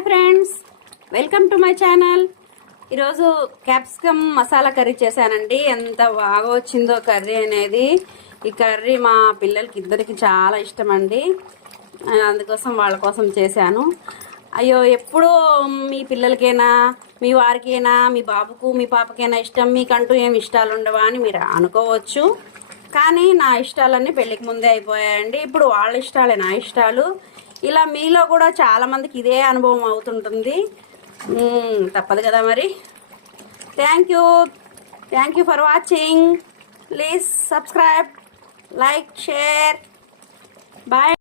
Hi friends. Welcome to my channel. ఈరోజు capsicum masala curry చేశానండి. ఎంత బాగా వచ్చిందో కర్రీ అనేది. ఈ కర్రీ మా పిల్లలకి ఇద్దరికి చాలా ఇష్టం అండి అందుకోసం వాళ్ళ కోసం చేశాను. అయ్యో ఎప్పుడూ మీ పిల్లలకైనా మీ వారికైనా మీ బాబుకు మీ పాపకైనా ఇష్టం మీకంటూ ఏం ఇష్టాలు ఉండవా అని మీరు అనుకోవచ్చు. కానీ నా ఇష్టాలన్నీ పెళ్ళికి ముందే అయిపోయాయండి. ఇప్పుడు వాళ్ళ ఇష్టాలే నా ఇష్టాలు. ఇలా మీలో కూడా చాలా మందికి ఇదే అనుభవం అవుతుంటుంది. తప్పదు కదా మరి. Thank you thank you for watching please subscribe like share bye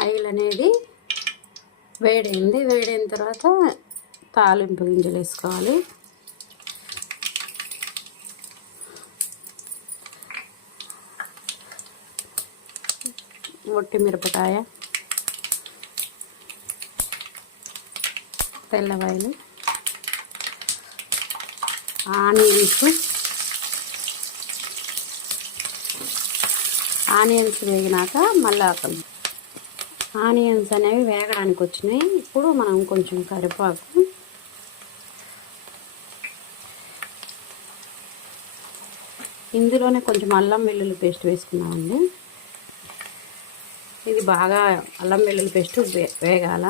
oil అనేది వేడైంది. వేడైన తర్వాత తాలింపు గింజలు వేసుకోవాలి. ఒట్టి మిరపకాయ తెల్లవాయలు ఆనియన్స్. ఆనియన్స్ వేగినాక మళ్ళీ ఆకలి. ఆనియన్స్ అనేవి వేగడానికి వచ్చినాయి. ఇప్పుడు మనం కొంచెం కరివేపాకు ఇందులోనే కొంచెం అల్లం వెల్లుల్లి పేస్ట్ వేసుకున్నామండి. ఇది బాగా అల్లం వెల్లుల్లి పేస్ట్ వే వేగాల.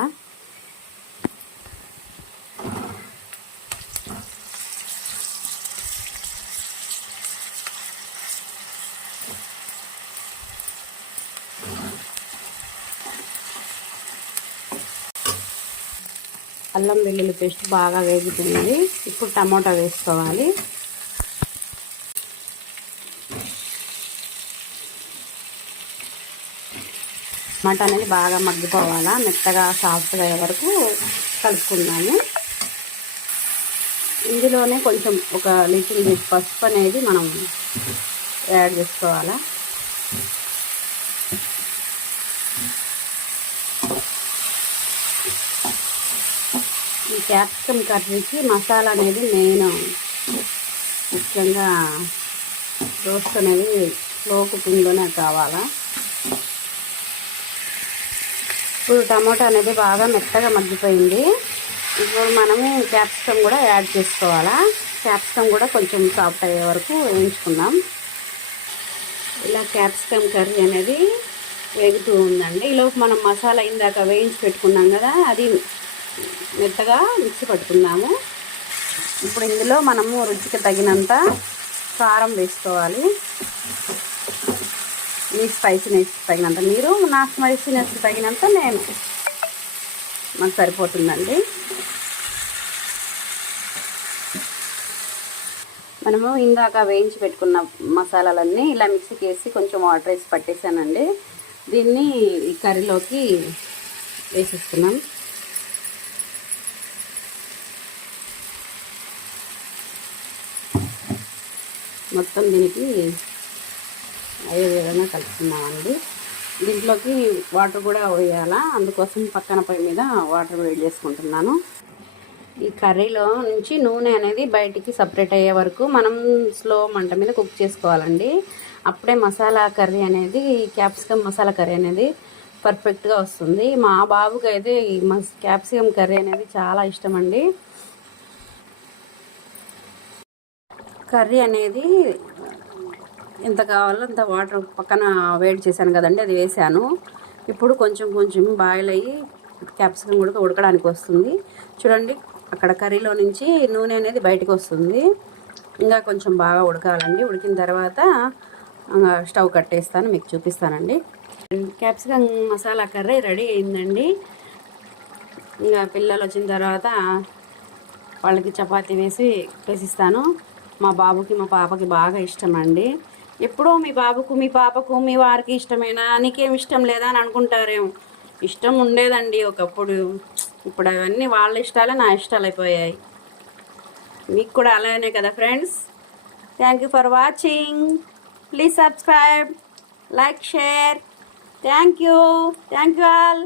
అల్లం వెల్లుల్లి పేస్ట్ బాగా వేగుతుంది ఇప్పుడు టమాటా వేసుకోవాలి. టమాటా అనేది బాగా మగ్గిపోవాలా. మెత్తగా సాఫ్ట్గా అయ్యే వరకు కలుపుకున్నాము ఇందులోనే కొంచెం ఒక లిటిల్ పసుపు అనేది మనం యాడ్ చేసుకోవాలా. క్యాప్సికమ్ కర్రీకి మసాలా అనేది మెయిన్. ముఖ్యంగా రోస్ట్ అనేది స్లో కుకింగ్లోనే కావాలా. ఇప్పుడు టమాటా అనేది బాగా మెత్తగా మగ్గిపోయింది. ఇప్పుడు మనము క్యాప్సికమ్ కూడా యాడ్ చేసుకోవాలా. క్యాప్సికమ్ కూడా కొంచెం సాఫ్ట్ అయ్యే వరకు వేయించుకుందాం. ఇలా క్యాప్సికమ్ కర్రీ అనేది వేగుతూ ఉందండి. ఈలోపు మనం మసాలా ఇందాక వేయించి పెట్టుకున్నాం కదా అది మెత్తగా మిక్సీ పట్టుకున్నాము. ఇప్పుడు ఇందులో మనము రుచికి తగినంత కారం వేసుకోవాలి. మీ స్పైసీనెస్ తగినంత. మీరు నా స్పైసీనెస్ తగినంత నేను మాకు సరిపోతుందండి. మనము ఇందాక వేయించి పెట్టుకున్న మసాలాలన్నీ ఇలా మిక్సీకి వేసి కొంచెం వాటర్ వేసి పట్టేసానండి. దీన్ని ఈ కర్రీలోకి వేసేస్తున్నాం మొత్తం దీనికి అయ్యే విధంగా కలుపుకున్నామండి దీంట్లోకి వాటర్ కూడా వేయాలా అందుకోసం పక్కన పొయ్యి మీద వాటర్ వేడి చేసుకుంటున్నాను. ఈ కర్రీలో నుంచి నూనె అనేది బయటికి సపరేట్ అయ్యే వరకు మనం స్లో మంట మీద కుక్ చేసుకోవాలండి. అప్పుడే మసాలా కర్రీ అనేది క్యాప్సికమ్ మసాలా కర్రీ అనేది పర్ఫెక్ట్గా వస్తుంది. మా బాబుకి అయితే ఈ మస్ క్యాప్సికమ్ కర్రీ అనేది చాలా ఇష్టం అండి కర్రీ అనేది ఎంత కావాలో అంత వాటర్ పక్కన వేడి చేశాను కదండి అది వేసాను. ఇప్పుడు కొంచెం కొంచెం బాయిల్ అయ్యి క్యాప్సికమ్ కూడా ఉడకడానికి వస్తుంది. చూడండి అక్కడ కర్రీలో నుంచి నూనె అనేది బయటకు వస్తుంది. ఇంకా కొంచెం బాగా ఉడకాలండి. ఉడికిన తర్వాత స్టవ్ కట్టేస్తాను మీకు చూపిస్తానండి. క్యాప్సికమ్ మసాలా కర్రీ రెడీ అయిందండి. ఇంకా పిల్లలు వచ్చిన తర్వాత వాళ్ళకి చపాతీ వేసి వేసిస్తాను. మా బాబుకి మా పాపకి బాగా ఇష్టం అండి ఎప్పుడో మీ బాబుకు మీ పాపకు మీ వారికి ఇష్టమేనా? నీకేం ఇష్టం లేదా అని అనుకుంటారేమో. ఇష్టం ఉండేదండి ఒకప్పుడు. ఇప్పుడు అవన్నీ వాళ్ళ ఇష్టాలే నా ఇష్టాలు అయిపోయాయి. మీకు కూడా అలానే కదా friends? Thank you for watching please subscribe like share thank you thank you all